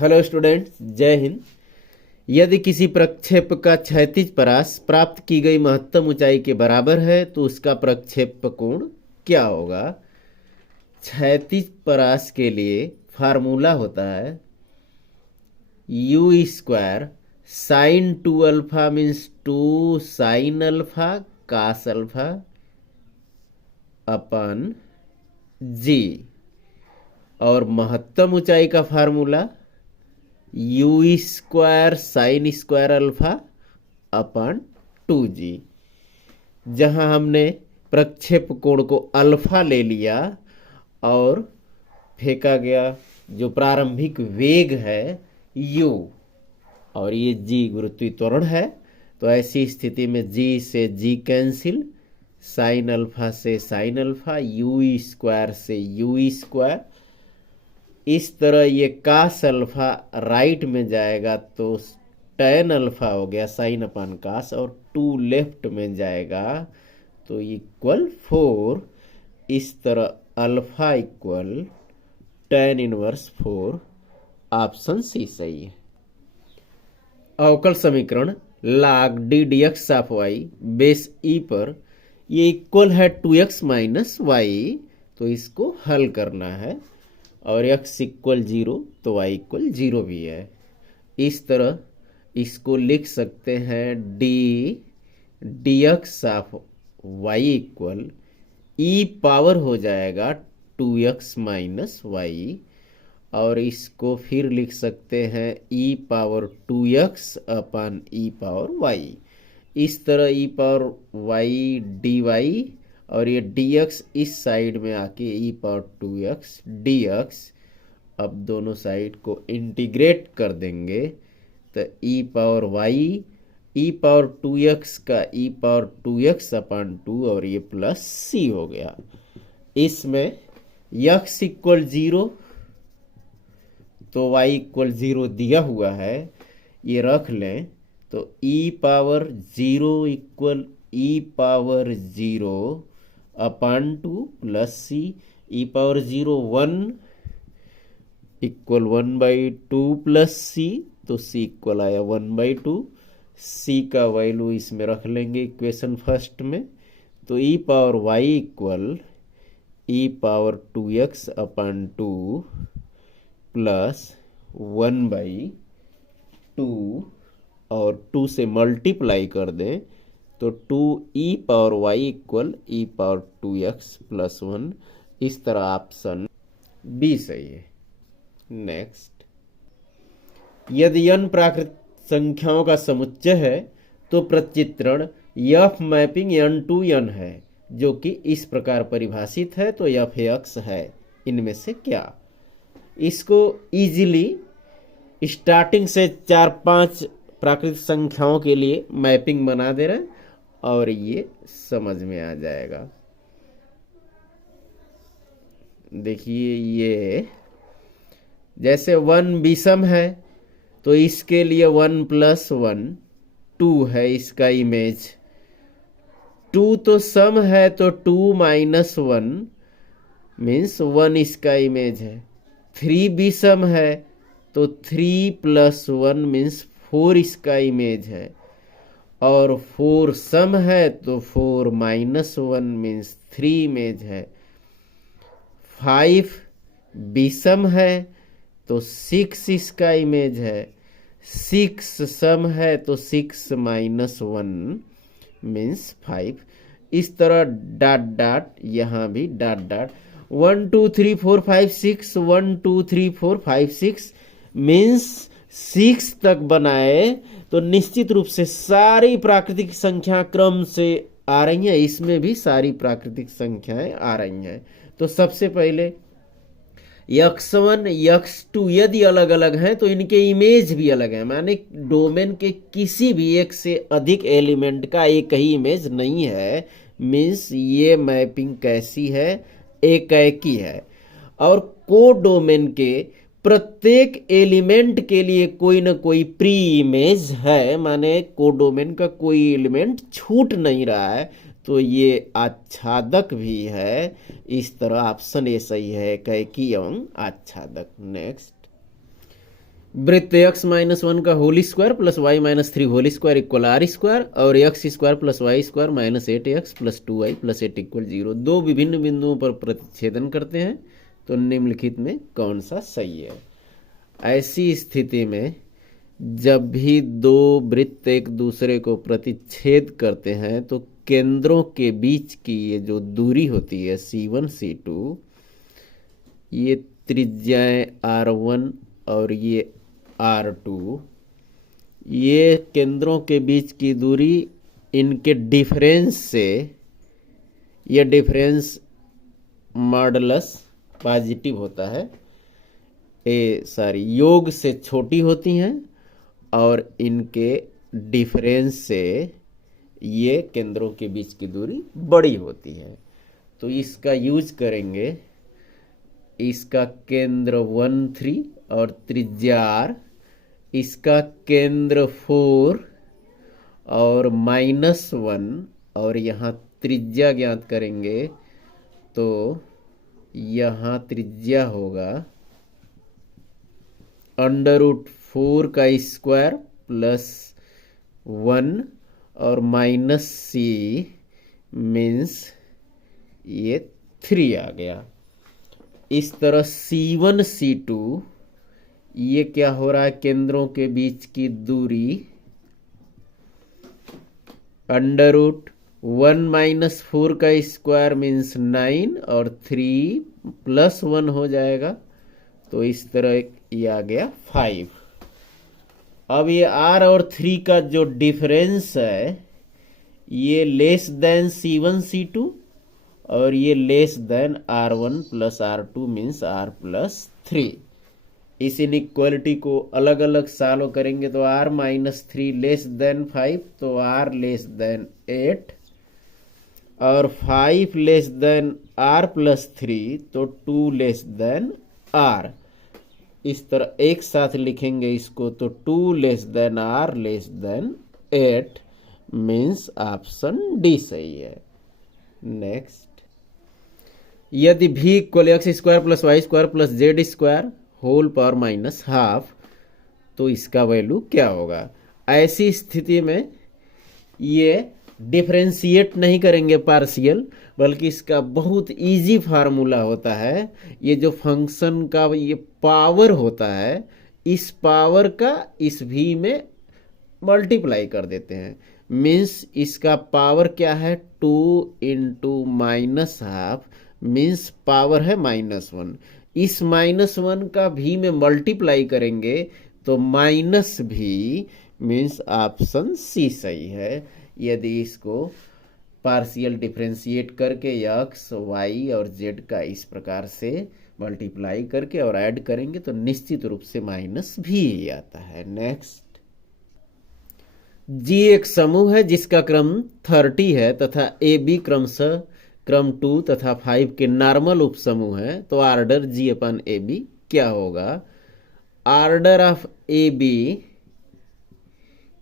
Hello students, जय हिंद। यदि किसी प्रक्षेप का क्षैतिज परास प्राप्त की गई महत्तम ऊंचाई के बराबर है तो उसका प्रक्षेप कोण क्या होगा। क्षैतिज परास के लिए फार्मूला होता है u square sine 2 alpha means 2 sine alpha cos alpha upon g, और महत्तम ऊंचाई का formula u square sine square alpha upon 2g। जहां हमने प्रक्षेप कोण को अल्फा ले लिया और फेंका गया जो प्रारंभिक वेग है u, और ये g गुरुत्वीय त्वरण है, तो ऐसी स्थिति में g से g कैंसिल, साइन अल्फा से साइन अल्फा, यू स्क्वायर से यू स्क्वायर। इस तरह ये कास अल्फा राइट में जाएगा तो टैन अल्फा हो गया साइन अपान कास, और 2 लेफ्ट में जाएगा तो इक्वल 4। इस तरह alpha equal tan inverse 4। Option C सही है। अवकल समीकरण log d dx of y base e पर ये इक्वल है 2x माइनस वाई, तो इसको हल करना है, और x इक्वल 0 तो y इक्वल 0 भी है। इस तरह इसको लिख सकते हैं d dx of y equal e power हो जाएगा 2x माइनस वाई, और इसको फिर लिख सकते हैं e पावर 2x अपान e पावर y। इस तरह e पावर y dy, और ये dx इस साइड में आके e पावर 2x dx। अब दोनों साइड को इंटीग्रेट कर देंगे तो e power y e power 2x का e पावर 2x अपान 2, और ये प्लस c हो गया। इसमें x इक्वल 0 तो y इक्वल 0 दिया हुआ है, ये रख लें तो e power 0 equal e power 0 अपान 2 प्लस सी, ई पावर 0 1 इक्वल 1/2 प्लस सी, तो सी इक्वल आया 1/2। सी का वैल्यू इसमें रख लेंगे इक्वेशन फर्स्ट में, तो ई पावर वाई इक्वल ई पावर 2x अपान 2 प्लस 1/2, और 2 से मल्टीप्लाई कर दें तो 2e power y equal e power 2x plus 1। इस तरह ऑप्शन बी सही है। नेक्स्ट, यदि n प्राकृतिक संख्याओं का समुच्चय है तो प्रचित्रण f mapping n to n है, जो कि इस प्रकार परिभाषित है, तो f(x) है। इनमें से क्या? इसको इजीली स्टार्टिंग से 4-5 प्राकृतिक संख्याओं के लिए मैपिंग बना दे रहे हैं और ये समझ में आ जाएगा। देखिए, ये जैसे 1 विषम है तो इसके लिए 1 + 1 2 है इसका इमेज। 2 तो सम है तो 2 - 1 मीन्स 1 इसका इमेज है। 3 विषम है तो 3 + 1 मीन्स 4 इसका इमेज है, और 4 सम है तो 4 - 1 मीन्स 3 इमेज है। 5 विषम है तो 6 इसका इमेज है। 6 सम है तो 6 - 1 मीन्स 5। इस तरह डॉट डॉट, यहाँ भी डॉट डॉट। 1 2 3 4 5 6 1 2 3 4 5 6 मीन्स 6 तक बनाए तो निश्चित रूप से सारी प्राकृतिक संख्या क्रम से आ रही हैं। इसमें भी सारी प्राकृतिक संख्याएं आ रही हैं। तो सबसे पहले x1 x2 यदि अलग अलग हैं तो इनके इमेज भी अलग है, माने डोमेन के किसी भी एक से अधिक एलिमेंट का एक ही इमेज नहीं है। मीन्स ये मैपिंग कैसी है? एकाएकी है। और कोडोमेन के प्रत्येक एलिमेंट के लिए कोई ना कोई प्री इमेज है, माने कोडोमेन का कोई एलिमेंट छूट नहीं रहा है, तो ये आच्छादक भी है। इस तरह ऑप्शन ए सही है, एकाएकी एवं आच्छादक। नेक्स्ट, वृत्त x माइनस 1 का whole square plus y minus 3 whole square equal r square और x square plus y square minus 8x plus 2y plus 8 equal 0 दो विभिन्न बिंदुओं पर प्रतिच्छेदन करते हैं, तो निम्नलिखित में कौन सा सही है। ऐसी स्थिति में जब भी दो वृत्त एक दूसरे को प्रतिच्छेद करते हैं तो केंद्रों के बीच की ये जो दूरी होती है C1 C2, ये त्रिज्याएं R1 और ये R2, ये केंद्रों के बीच की दूरी इनके डिफरेंस से, ये डिफरेंस मॉडुलस पॉजिटिव होता है, योग से छोटी होती हैं और इनके डिफरेंस से ये केंद्रों के बीच की दूरी बड़ी होती है। तो इसका यूज करेंगे, इसका केंद्र 1 3 और त्रिज्या R, इसका केंद्र 4 और -1 और यहाँ त्रिज्या ज्ञात करेंगे, तो यहाँ त्रिज्या होगा √4 का स्क्वायर प्लस 1 और माइनस C मीन्स ये 3 आ गया। इस तरह C1 C2 ये क्या हो रहा है, केंद्रों के बीच की दूरी √1 - 4 का स्क्वायर मीन्स 9 और 3 + 1 हो जाएगा, तो इस तरह ये आ गया 5। अब ये R और 3 का जो डिफरेंस है ये लेस देन C1 C2 और ये less than R1 + R2 means R+3। इस इनइक्वालिटी को अलग अलग सॉल्व करेंगे तो R - 3 लेस देन 5 तो R लेस देन 8 और 5 लेस देन R+3 तो 2 लेस देन R। इस तरह एक साथ लिखेंगे इसको तो 2 less than R less than 8 means option D सही है। नेक्स्ट, यदि v = x² + y² + z² whole power -½ तो इसका वैल्यू क्या होगा। ऐसी स्थिति में ये डिफरेंशिएट नहीं करेंगे पार्शियल, बल्कि इसका बहुत इजी फार्मूला होता है। ये जो फंक्शन का ये पावर होता है, इस पावर का इस v में मल्टीप्लाई कर देते हैं, मीन्स इसका पावर क्या है 2 × -½ मीन्स पावर है -1। इस -1 का v में मल्टीप्लाई करेंगे तो -v मीन्स ऑप्शन सी सही है। यदि इसको पार्शियल डिफरेंशिएट करके x, y और z का इस प्रकार से मल्टीप्लाई करके और ऐड करेंगे तो निश्चित रूप से -v ही आता है। नेक्स्ट, G एक समूह है जिसका क्रम 30 है तथा AB क्रमशः क्रम 2 तथा 5 के नॉर्मल उपसमूह है, तो ऑर्डर G/AB क्या होगा। ऑर्डर ऑफ AB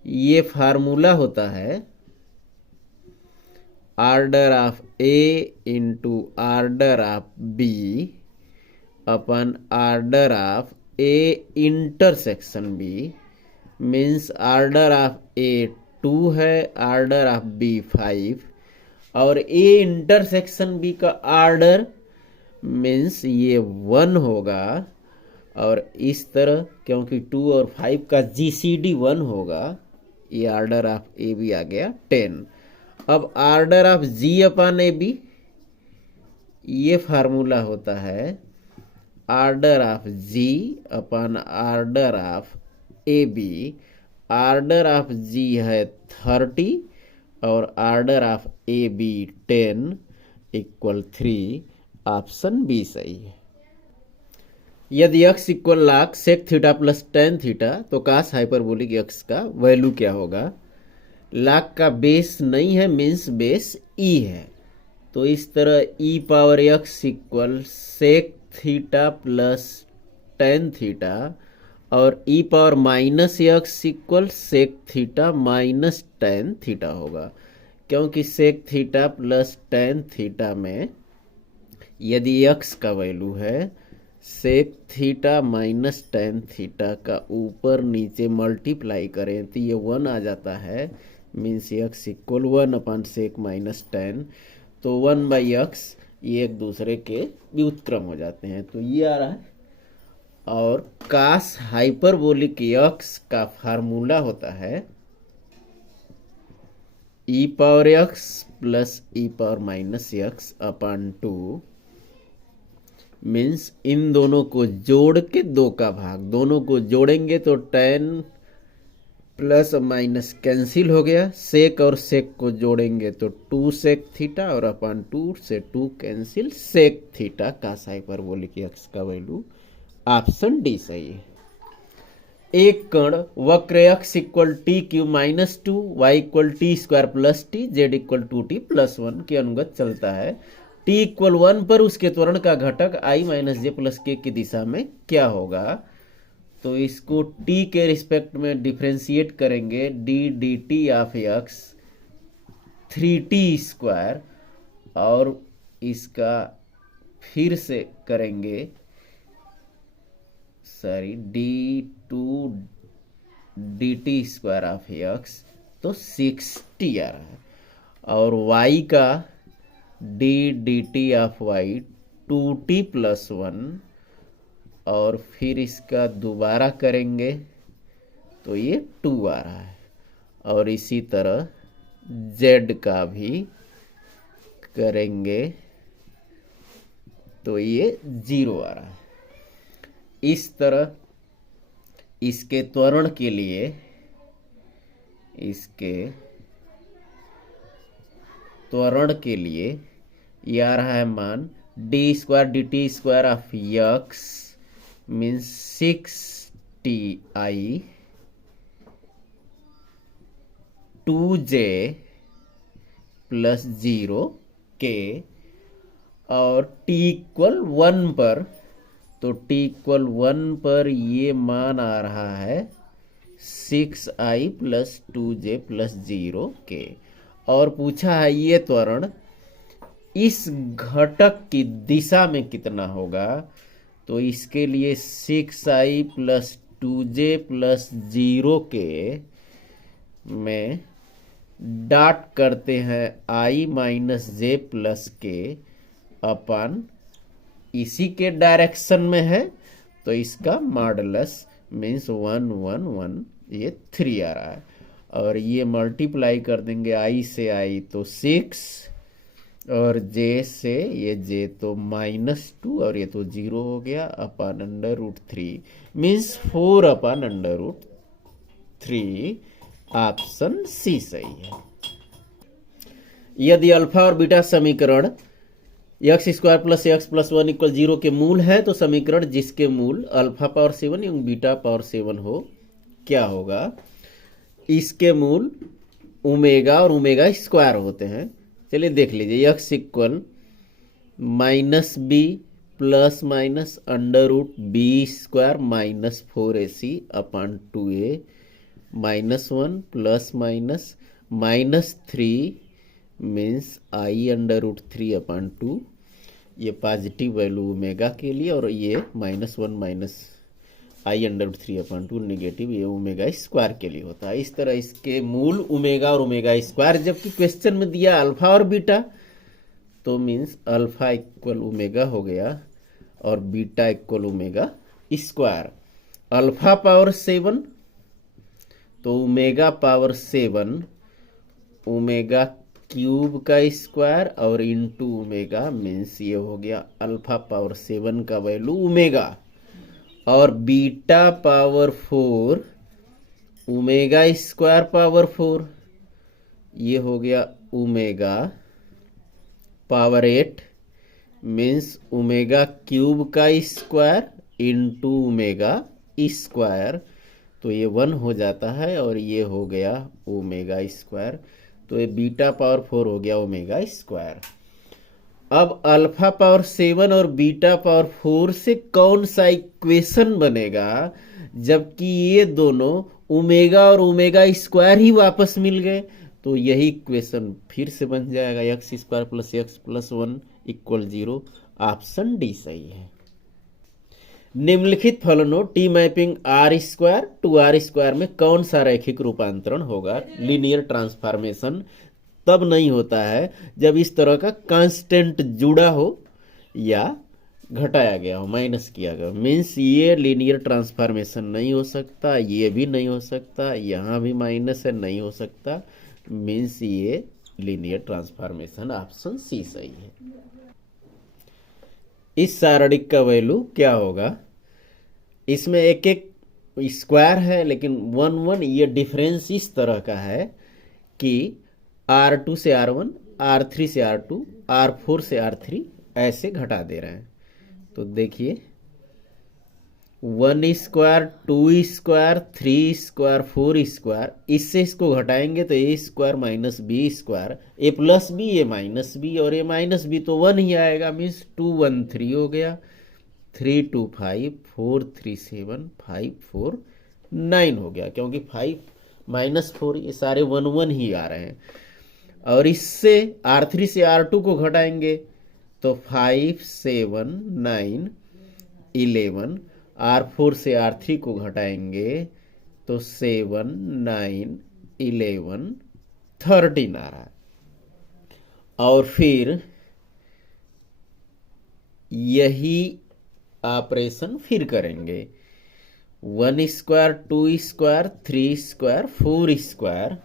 ये फार्मूला होता है order of A × order of B upon order of A intersection B means order of A 2 है, ऑर्डर ऑफ B 5 और A इंटरसेक्शन B का ऑर्डर मीन्स ये 1 होगा। और इस तरह क्योंकि 2 और 5 का GCD 1 होगा, ये ऑर्डर ऑफ AB आ गया 10। अब ऑर्डर ऑफ G/AB ये फार्मूला होता है order of G upon order of AB। Order of G है 30 और order of AB 10 = 3, option B सही है। यदि x = log sec theta plus tan theta तो cos हाइपरबोलिक x का वैल्यू क्या होगा। log का बेस नहीं है मीन्स बेस e है, तो इस तरह e⁻x = sec theta plus tan theta और e⁻−x = sec theta minus tan theta होगा, क्योंकि sec theta plus tan theta में यदि x का वैल्यू है sec theta minus tan theta का ऊपर नीचे मल्टीप्लाई करें तो ये 1 आ जाता है, मीन्स एक्स इक्वल 1/सेक माइनस टेन। तो 1/x ये एक दूसरे के व्युत्क्रम हो जाते हैं, तो ये आ रहा है। और कास हाइपरबोलिक एक्स का फार्मूला होता है e power x plus e power minus x upon 2, means in दोनों को जोड़ के 2 का भाग, दोनों को जोड़ेंगे तो टेन प्लस माइनस कैंसिल हो गया, सेक और सेक को जोड़ेंगे तो 2 सेक थीटा और अपॉन 2 से 2 cancel, sec theta cos hyperbolic x का वैल्यू ऑप्शन डी सही है। एक कण वक्र x equal t cube minus 2, y equal t square plus t, z equal 2t plus 1 के अनुगत चलता है। t इक्वल 1 पर उसके त्वरण का घटक i माइनस जे प्लस के की दिशा में क्या होगा? तो इसको t के रिस्पेक्ट में डिफ्रेंशिएट करेंगे, d d t of x 3t square, और इसका फिर से करेंगे d two d t square of x, तो 6t आ रहा है। और y का d d t of y 2t plus 1, और फिर इसका दोबारा करेंगे तो ये 2 आ रहा है। और इसी तरह z का भी करेंगे तो ये 0 आ रहा है। इस तरह इसके त्वरण के लिए, इसके त्वरण के लिए ये आ रहा है मान D square D t square of x means 6ti 2j plus 0k, और t इक्वल 1 पर, तो t इक्वल 1 पर ये मान आ रहा है 6i plus 2j plus 0k। और पूछा है ये त्वरण इस घटक की दिशा में कितना होगा? तो इसके लिए 6i plus 2j plus 0k में डॉट करते हैं i माइनस जे प्लस के अपन इसी के डायरेक्शन में है, तो इसका मॉडुलस मीन्स 1 1 1, ये 3 आ रहा है। और ये मल्टीप्लाई कर देंगे i से i तो 6, और j से ये j तो -2, और ये तो 0 हो गया, अपन √3 मीन्स 4/√3, ऑप्शन सी सही है। यदि अल्फा और बीटा समीकरण x square plus x plus 1 equal 0 के मूल है, तो समीकरण जिसके मूल अल्फा पावर 7 एवं बीटा पावर 7 हो क्या होगा? इसके मूल ओमेगा और ओमेगा स्क्वायर होते हैं। चलिए देख लीजिए, x equal -b plus minus √b square minus 4ac upon 2a -1 plus minus -3 means i√3 upon 2, ये पॉजिटिव वैल्यू ओमेगा के लिए, और ये -1 माइनस i√3 अपॉन 2 नेगेटिव, ये ओमेगा स्क्वायर के लिए होता है। इस तरह इसके मूल ओमेगा और ओमेगा स्क्वायर, जबकि क्वेश्चन में दिया अल्फा और बीटा, तो मीन्स अल्फा इक्वल ओमेगा हो गया और beta equal omega square. Alpha power 7 तो ओमेगा पावर 7 ओमेगा क्यूब का स्क्वायर और इंटू ओमेगा, मीन्स ये हो गया अल्फा पावर 7 का वैल्यू ओमेगा, और beta power 4 omega square power 4, ये हो गया omega power 8 means omega cube का स्क्वायर इंटू ओमेगा स्क्वायर, तो ये 1 हो जाता है, और ये हो गया ओमेगा स्क्वायर, तो ये बीटा पावर 4 हो गया ओमेगा स्क्वायर। अब अल्फा पावर 7 और बीटा पावर 4 से कौन सा इक्वेशन बनेगा, जबकि ये दोनों ओमेगा और ओमेगा स्क्वायर ही वापस मिल गए? तो यही इक्वेशन फिर से बन जाएगा x square plus x plus 1 equal 0, option D सही है। निम्नलिखित फलनों T mapping R square to R square में कौन सा रैखिक रूपांतरण होगा? लीनियर ट्रांसफॉर्मेशन तब नहीं होता है जब इस तरह का कांस्टेंट जुड़ा हो या घटाया गया हो, माइनस किया गया, मीन्स ये लीनियर ट्रांसफॉर्मेशन नहीं हो सकता, ये भी नहीं हो सकता, यहाँ भी माइनस है, नहीं हो सकता, मीन्स ये लीनियर ट्रांसफॉर्मेशन ऑप्शन सी सही है। इस सारणिक का वैल्यू क्या होगा? इसमें एक एक स्क्वायर है लेकिन 1 1, ये डिफरेंस इस तरह का है कि R2 से R1, R3 से R2, R4 से R3 ऐसे घटा दे रहे हैं। तो देखिए 1 स्क्वायर, 2 स्क्वायर, 3 स्क्वायर, 4 स्क्वायर, इससे इसको घटाएंगे तो ए स्क्वायर माइनस बी स्क्वायर, ए प्लस बी, ए माइनस बी, और ए माइनस बी तो 1 ही आएगा, मीन्स 2 1 3 हो गया, 3 2 5, 4 3 7, 5 4 9 हो गया, क्योंकि 5 माइनस 4 ये सारे 1 1 ही आ रहे हैं। और इससे R3 से R2 को घटाएंगे तो 5 7 9 11, R4 से R3 को घटाएंगे तो 7 9 11 13 आ रहा है। और फिर यही ऑपरेशन फिर करेंगे, 1 स्क्वायर, 2 स्क्वायर, 3 स्क्वायर, 4 स्क्वायर,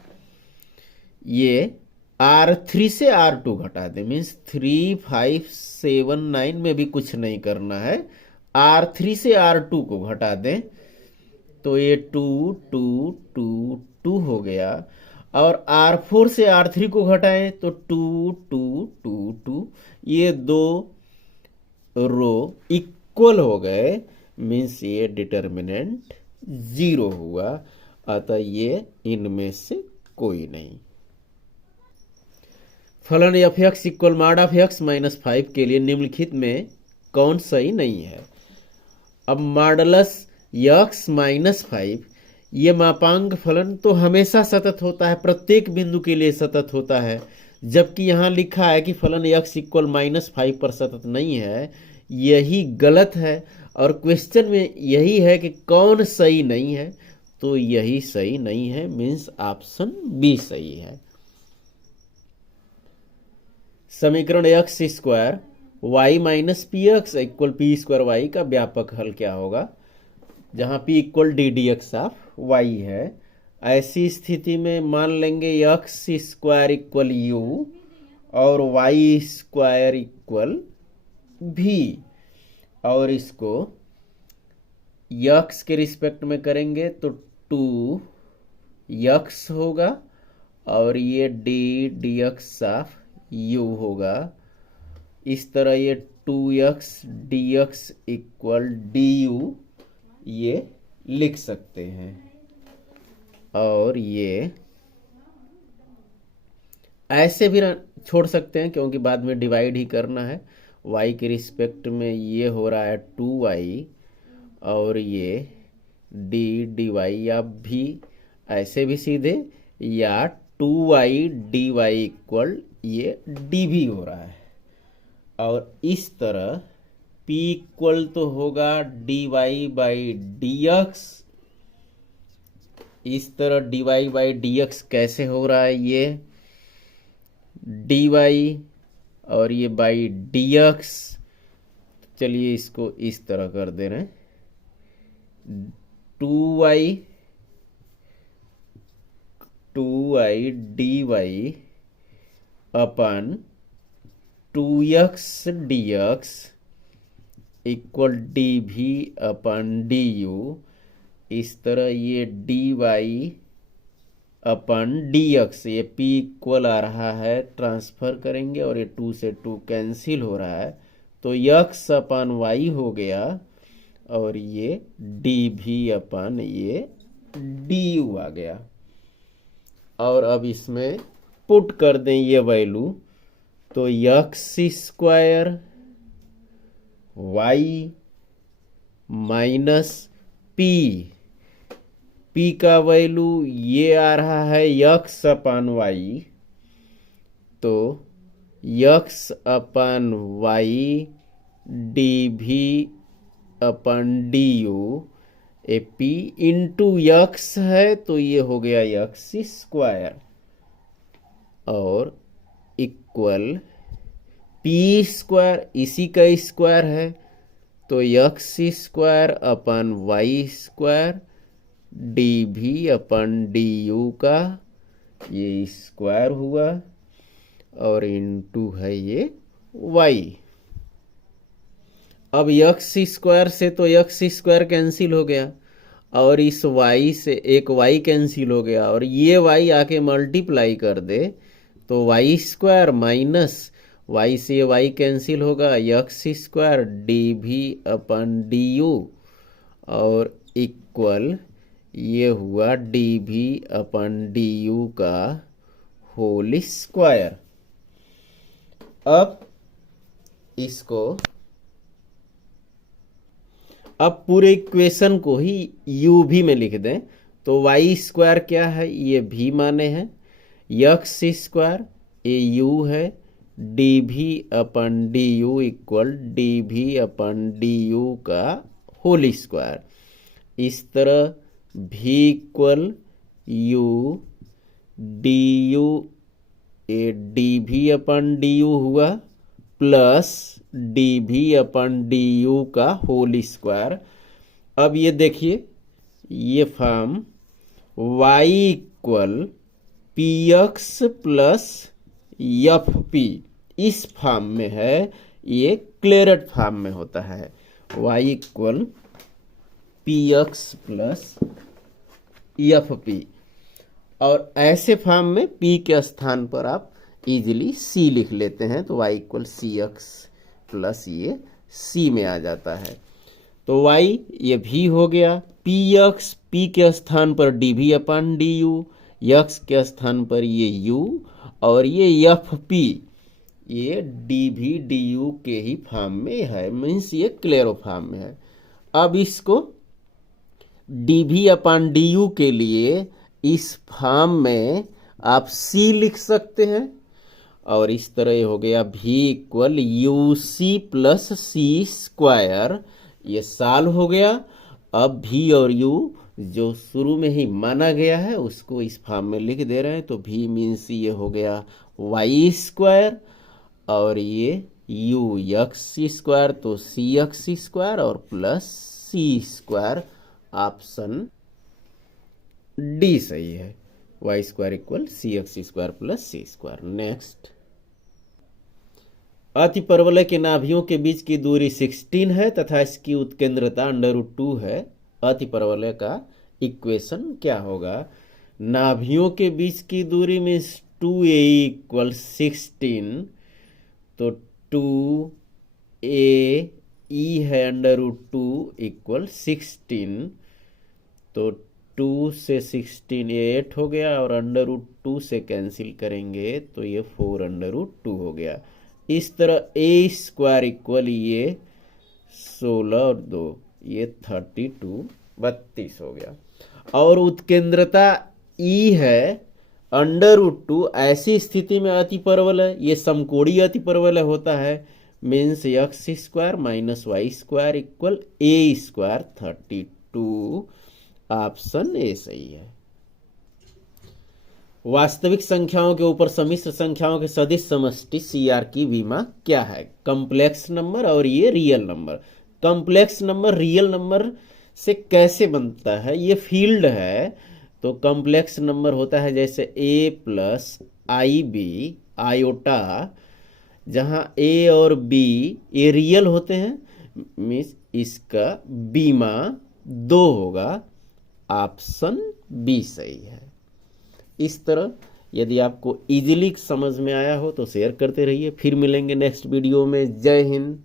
ये R3 से R2 घटा दे, मीन्स 3 5 7 9 में भी कुछ नहीं करना है, R3 से R2 को घटा दें तो ये 2 2 2 2 हो गया, और R4 से R3 को घटाएं तो 2 2 2 2, ये दो रो इक्वल हो गए, मीन्स ये डिटर्मिनेंट 0 हुआ, अतः ये इनमें से कोई नहीं। फलन F x equal mod of x minus 5 के लिए निम्नलिखित में कौन सही नहीं है? अब मॉडलस एक्स माइनस 5, ये मापांक फलन तो हमेशा सतत होता है, प्रत्येक बिंदु के लिए सतत होता है, जबकि यहाँ लिखा है कि फलन एक्स इक्वल -5 पर सतत नहीं है, यही गलत है। और क्वेश्चन में यही है कि कौन सही नहीं है, तो यही सही नहीं है, मीन्स ऑप्शन बी सही है। समीकरण x square y minus p x equal p square y का व्यापक हल क्या होगा? जहां p equal d d x of y है, ऐसी स्थिति में मान लेंगे एक्स स्क्वायर इक्वल यू और वाई स्क्वायर इक्वल भी, और इसको एक्स के रिस्पेक्ट में करेंगे तो 2 एक्स होगा, और ये D d x of you होगा। इस तरह ये 2x dx इक्वल du ये लिख सकते हैं, और ये ऐसे भी छोड़ सकते हैं क्योंकि बाद में डिवाइड ही करना है। y के रिस्पेक्ट में ये हो रहा है 2y, और ये d dy, या भी ऐसे भी सीधे, या 2y dy इक्वल ये dv हो रहा है, और इस तरह p इक्वल तो होगा dy बाई dx, इस तरह dy बाई dx कैसे हो रहा है, ये dy और ये बाई dx, चलिए इसको इस तरह कर दे रहे हैं, 2y dy अपन 2x dx इक्वल dv अपन du, इस तरह ये dy अपन dx, ये p इक्वल आ रहा है, ट्रांसफर करेंगे और ये 2 से 2 कैंसिल हो रहा है, तो x अपन y हो गया, और ये dv अपन ये du आ गया। और अब इसमें पुट कर दें ये वैल्यू, तो x square y minus p का वैल्यू ये आ रहा है एक्स अपन वाई, तो एक्स अपन वाई डी भी upon d u, a p into x है तो ये हो गया यक्स स्क्वायर, और इक्वल पी स्क्वायर, इसी का स्क्वायर है तो x square upon y square, d भी अपन डी यू का ये स्क्वायर हुआ, और इंटू है ये वाई। अब यक्स स्क्वायर से तो यक्स स्क्वायर कैंसिल हो गया, और इस y से एक y कैंसिल हो गया, और ये y आके मल्टीप्लाई कर दे तो वाई स्क्वायर माइनस y से ये y कैंसिल होगा, यक्स स्क्वायर डी भी अपन डी यू, और इक्वल ये हुआ डी भी अपन डी यू का होल स्क्वायर। अब इसको, अब पूरे इक्वेशन को ही यू भी में लिख दें तो वाई स्क्वायर क्या है, ये भी माने हैं, यक्स स्क्वायर ये यू है, डी भी upon d you equal D भी अपन डी यू का होल स्क्वायर। इस तरह भी equal U D u, A D भी अपन डी यू हुआ, प्लस डी भी अपन डी यू का होल स्क्वायर। अब ये देखिए ये form y equal P x plus F P इस फॉर्म में है, ये क्लेरेट फॉर्म में होता है, y equal P x plus F P, और ऐसे फॉर्म में p के स्थान पर आप इजीली c लिख लेते हैं तो y equal c x plus ये c में आ जाता है। तो y ये भी हो गया, पी एक्स पी के स्थान पर डी भी अपन डी यू, यक्स के स्थान पर ये u, और ये एफ पी ये डी भी डी यू के ही फॉर्म में है, मीन्स ये क्लेरो फॉर्म में है। अब इसको डी भी अपन डी यू के लिए इस फॉर्म में आप c लिख सकते हैं, और इस तरह ये हो गया v equal u c plus c square, ये साल हो गया। अब भी और u जो शुरू में ही माना गया है उसको इस फॉर्म में लिख दे रहे हैं, तो भी मीन्स ये हो गया वाई स्क्वायर, और ये u एक्स स्क्वायर तो सी एक्स स्क्वायर और plus c square, option D सही है, y square equal c x square plus c square. Next, अतिपरवलय के नाभियों के बीच की दूरी 16 है तथा इसकी उत्केंद्रता √2 है। अतिपरवलय का इक्वेशन क्या होगा? नाभियों के बीच की दूरी में 2a इक्वल 16, तो 2a e है √2 इक्वल 16, तो 2 से 16 ये 8 हो गया, और √2 से कैंसिल करेंगे तो ये 4√2 हो गया। इस तरह a स्क्वायर इक्वल ये 16 और 2 ये 32 32 हो गया। और उत्केंद्रता E है √2, ऐसी स्थिति में अतिपरवलय ये समकोणीय अतिपरवलय होता है, means x square minus y square equal a square 32, option A सही है। वास्तविक संख्याओं के ऊपर सम्मिश्र संख्याओं के सदिश समष्टि CR की विमा क्या है? कॉम्प्लेक्स नंबर और ये real number. Complex number real number से कैसे बनता है? ये फील्ड है, तो कॉम्प्लेक्स नंबर होता है जैसे a plus i b iota, जहाँ a और b ये रियल होते हैं, मीन्स इसका बीमा 2 होगा, ऑप्शन बी सही है। इस तरह यदि आपको इजीली समझ में आया हो तो शेयर करते रहिए। फिर मिलेंगे नेक्स्ट वीडियो में। जय हिंद।